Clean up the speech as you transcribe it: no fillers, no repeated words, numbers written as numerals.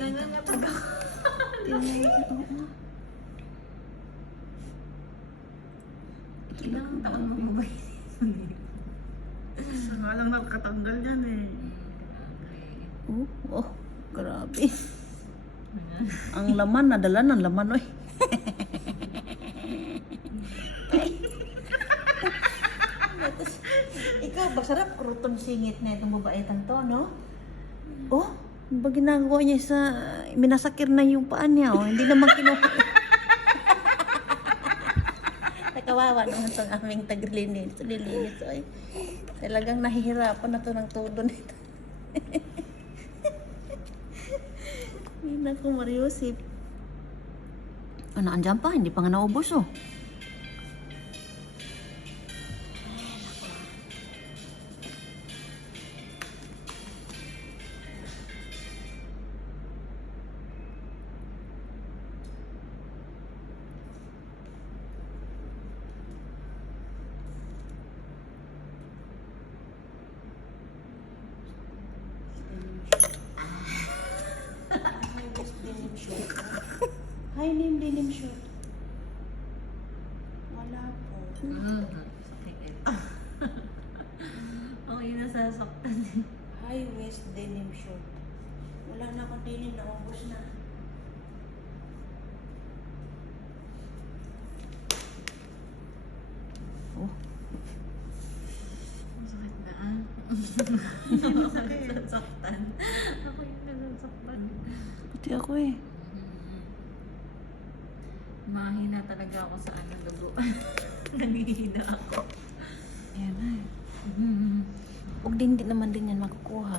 Nangangatag ako. Ilang taon mo ba yun? Isa nga lang nakatanggal yan eh. Oh, grabe. Ang laman, nadala ng laman, oy. Ikaw, masarap krutong singit na itong babaetang to, no? Oh, ba ginagawa niya sa... Minasakir na yung paan niya, oh. Hindi naman kinuha. Nakawawa naman sa aming taglilinis. Lilinis, oy. Talagang nahihirapan na to ng todo nito. Hindi na ko mariusip. Ano, andyan pa? Hindi pa nga naubos, oh. Hi, name denim shirt. Wala po. Ako yung nasasaktan. High waist denim shirt. Wala na akong denim, naubos na. Oh, Masakit na ah. Nasasaktan. Ako yung nasasaktan. pati ako eh. Mahina talaga ako sa ano dugo. Nanghihina ako. Ayan na eh. Huwag din naman din yan makukuha.